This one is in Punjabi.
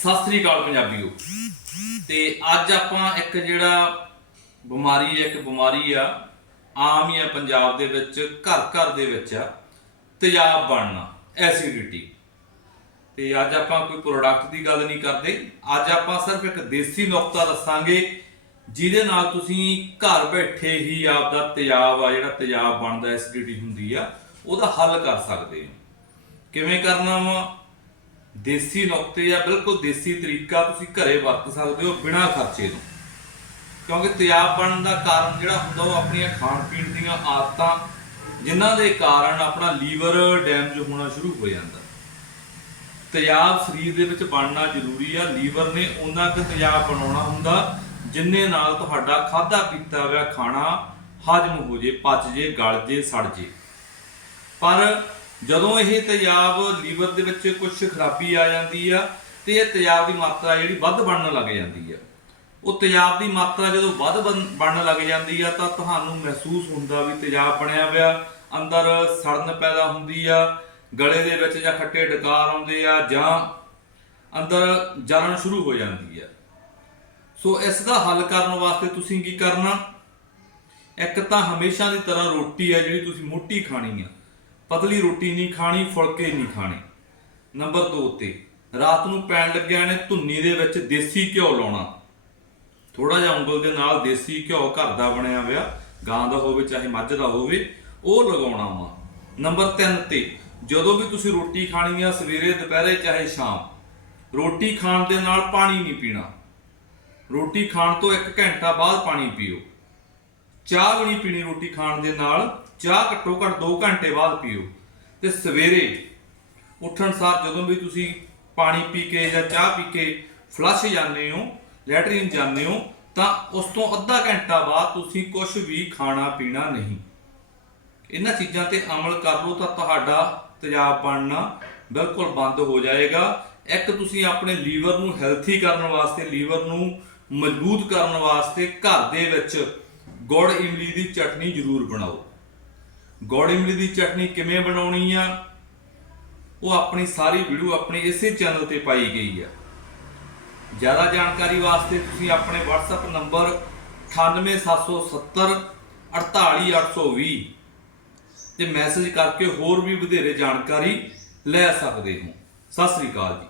ਸਤਿ ਸ੍ਰੀ ਅਕਾਲ ਪੰਜਾਬੀਓ। ਤੇ ਅੱਜ ਆਪਾਂ ਇੱਕ ਜਿਹੜਾ ਬਿਮਾਰੀ ਹੈ ਇੱਕ ਬਿਮਾਰੀ ਆ, ਆਮ ਹੀ ਆ ਪੰਜਾਬ ਦੇ ਵਿੱਚ, ਘਰ ਘਰ ਦੇ ਵਿੱਚ ਆ, ਤੇਜ਼ਾਬ ਬਣਨਾ, ਐਸਿਡਿਟੀ। ਤੇ ਅੱਜ ਆਪਾਂ ਕੋਈ ਪ੍ਰੋਡਕਟ ਦੀ ਗੱਲ ਨਹੀਂ ਕਰਦੇ। ਅੱਜ ਆਪਾਂ ਸਿਰਫ ਇੱਕ ਦੇਸੀ ਨੁਕਤਾ ਦੱਸਾਂਗੇ, ਜਿਹਦੇ ਨਾਲ ਤੁਸੀਂ ਘਰ ਬੈਠੇ ਹੀ ਆਪਦਾ ਤੇਜ਼ਾਬ ਆ, ਜਿਹੜਾ ਤੇਜ਼ਾਬ ਬਣਦਾ, ਐਸਿਡਿਟੀ ਹੁੰਦੀ ਆ, ਉਹਦਾ ਹੱਲ ਕਰ ਸਕਦੇ ਹੋ। ਕਿਵੇਂ ਕਰਨਾ ਵਾ? ਦੇਸੀ ਨੁਕਤੇ ਆ ਬਿਲਕੁਲ ਦੇਸੀ ਤਰੀਕਾ ਤੁਸੀਂ ਘਰੇ ਵਰਤ ਸਕਦੇ ਹੋ ਬਿਨਾਂ ਖਰਚੇ ਤੋਂ। ਕਿਉਂਕਿ ਤੇਜ਼ਾਬ ਬਣਨ ਦਾ ਕਾਰਨ ਜਿਹੜਾ ਹੁੰਦਾ ਉਹ ਆਪਣੀਆਂ ਖਾਣ ਪੀਣ ਦੀਆਂ ਆਦਤਾਂ, ਜਿਨ੍ਹਾਂ ਦੇ ਕਾਰਨ ਆਪਣਾ ਲੀਵਰ ਡੈਮੇਜ ਹੋਣਾ ਸ਼ੁਰੂ ਹੋ ਜਾਂਦਾ। ਤੇਜ਼ਾਬ ਸਰੀਰ ਦੇ ਵਿੱਚ ਬਣਨਾ ਜ਼ਰੂਰੀ ਆ। ਲੀਵਰ ਨੇ ਉਹਨਾਂ ਕੁ ਤੇਜ਼ਾਬ ਬਣਾਉਣਾ ਹੁੰਦਾ, ਜਿੰਨੇ ਨਾਲ ਤੁਹਾਡਾ ਖਾਦਾ ਪੀਤਾ ਹੋਇਆ ਖਾਣਾ ਹਜਮ ਹੋ ਜੇ, ਪਚ ਜੇ, ਗਲ ਜੇ, ਸੜ ਜੇ। ਪਰ ਜਦੋਂ ਇਹ ਤੇਜ਼ਾਬ ਲੀਵਰ ਦੇ ਵਿੱਚ ਕੁਝ ਖਰਾਬੀ ਆ ਜਾਂਦੀ ਆ, ਤੇ ਇਹ ਤੇਜ਼ਾਬ ਦੀ ਮਾਤਰਾ ਜਿਹੜੀ ਵੱਧ ਬਣਨ ਲੱਗ ਜਾਂਦੀ ਆ। ਉਹ ਤੇਜ਼ਾਬ ਦੀ ਮਾਤਰਾ ਜਦੋਂ ਵੱਧ ਬਣ- ਬਣਨ ਲੱਗ ਜਾਂਦੀ ਆ, ਤਾਂ ਤੁਹਾਨੂੰ ਮਹਿਸੂਸ ਹੁੰਦਾ ਵੀ ਤੇਜ਼ਾਬ ਬਣਿਆ ਹੋਇਆ, ਅੰਦਰ ਸੜਨ ਪੈਦਾ ਹੁੰਦੀ ਆ, ਗਲੇ ਦੇ ਵਿੱਚ ਜਾਂ ਖੱਟੇ ਡਕਾਰ ਆਉਂਦੇ ਆ, ਜਾਂ ਅੰਦਰ ਜਲਣ ਸ਼ੁਰੂ ਹੋ ਜਾਂਦੀ ਆ। ਸੋ ਇਸ ਦਾ ਹੱਲ ਕਰਨ ਵਾਸਤੇ ਤੁਸੀਂ ਕੀ ਕਰਨਾ? ਇੱਕ ਤਾਂ ਹਮੇਸ਼ਾ ਦੀ ਤਰ੍ਹਾਂ ਰੋਟੀ ਆ ਜਿਹੜੀ ਤੁਸੀਂ ਮੋਟੀ ਖਾਣੀ ਆ। ਪਤਲੀ ਰੋਟੀ ਨਹੀਂ ਖਾਣੀ, ਫੁਲਕੇ ਨਹੀਂ ਖਾਣੇ। ਨੰਬਰ 2 ਤੇ, ਰਾਤ ਨੂੰ ਪੈਣ ਲੱਗਿਆ ਨੇ ਧੁੰਨੀ ਦੇ ਵਿੱਚ ਦੇਸੀ ਘਿਓ ਲਾਉਣਾ। ਥੋੜਾ ਜਿਹਾ ਉਂਗਲ ਦੇ ਨਾਲ ਦੇਸੀ ਘਿਓ ਘਰ ਦਾ ਬਣਿਆ ਹੋਇਆ, ਗਾਂ ਦਾ ਹੋਵੇ, ਚਾਹੇ ਮੱਝ ਦਾ ਹੋਵੇ, ਉਹ ਲਗਾਉਣਾ ਵਾ। ਨੰਬਰ 3 ਤੇ, ਜਦੋਂ ਵੀ ਤੁਸੀਂ ਰੋਟੀ ਖਾਣੀ ਆ, ਸਵੇਰੇ, ਦੁਪਹਿਰੇ, ਚਾਹੇ ਸ਼ਾਮ, ਰੋਟੀ ਖਾਣ ਦੇ ਨਾਲ ਪਾਣੀ ਨਹੀਂ ਪੀਣਾ। ਰੋਟੀ ਖਾਣ ਤੋਂ 1 ਘੰਟਾ ਬਾਅਦ ਪਾਣੀ ਪੀਓ। ਚਾਹ ਵੀ ਨਹੀਂ ਪੀਣੀ ਰੋਟੀ ਖਾਣ ਦੇ ਨਾਲ ਚਾਹ ਘੱਟੋ ਘੱਟ 2 ਘੰਟੇ ਬਾਅਦ ਪੀਓ। ਤੇ ਸਵੇਰੇ ਉੱਠਣ ਸਾਰ ਜਦੋਂ ਵੀ ਤੁਸੀਂ ਪਾਣੀ ਪੀ ਕੇ ਜਾਂ ਚਾਹ ਪੀ ਕੇ ਫਲਸ਼ ਜਾਂਦੇ ਹੋ, ਲੈਟਰੀਨ ਜਾਂਦੇ ਹੋ, ਤਾਂ ਉਸ ਤੋਂ ਅੱਧਾ ਘੰਟਾ ਬਾਅਦ ਤੁਸੀਂ ਕੁਝ ਵੀ ਖਾਣਾ ਪੀਣਾ ਨਹੀਂ। ਇਹਨਾਂ ਚੀਜ਼ਾਂ ਤੇ ਅਮਲ ਕਰ ਲਓ ਤਾਂ ਤੁਹਾਡਾ ਤੇਜ਼ਾਬ ਬਣਨਾ ਬਿਲਕੁਲ ਬੰਦ ਹੋ ਜਾਏਗਾ। ਇੱਕ ਤੁਸੀਂ ਆਪਣੇ ਲੀਵਰ ਨੂੰ ਹੈਲਥੀ ਕਰਨ ਵਾਸਤੇ, ਲੀਵਰ ਨੂੰ ਮਜ਼ਬੂਤ ਕਰਨ ਵਾਸਤੇ ਘਰ ਦੇ ਵਿੱਚ ਗੁੜ, ਇਮਲੀ ਦੀ ਚਟਨੀ ਜ਼ਰੂਰ ਬਣਾਓ। ਗੁੜ ਇਮਲੀ ਦੀ ਚਟਨੀ ਕਿਵੇਂ ਬਣਾਉਣੀ ਆ, ਉਹ ਆਪਣੀ ਸਾਰੀ ਵੀਡੀਓ ਆਪਣੇ ਇਸੇ ਚੈਨਲ ਤੇ ਪਾਈ ਗਈ ਆ। ਜ਼ਿਆਦਾ ਜਾਣਕਾਰੀ ਵਾਸਤੇ ਤੁਸੀਂ ਆਪਣੇ WhatsApp ਨੰਬਰ 98770 48820 ਤੇ ਮੈਸੇਜ ਕਰਕੇ ਹੋਰ ਵੀ ਵਧੇਰੇ ਜਾਣਕਾਰੀ ਲੈ ਸਕਦੇ ਹੋ। ਸਤਿ ਸ੍ਰੀ ਅਕਾਲ ਜੀ।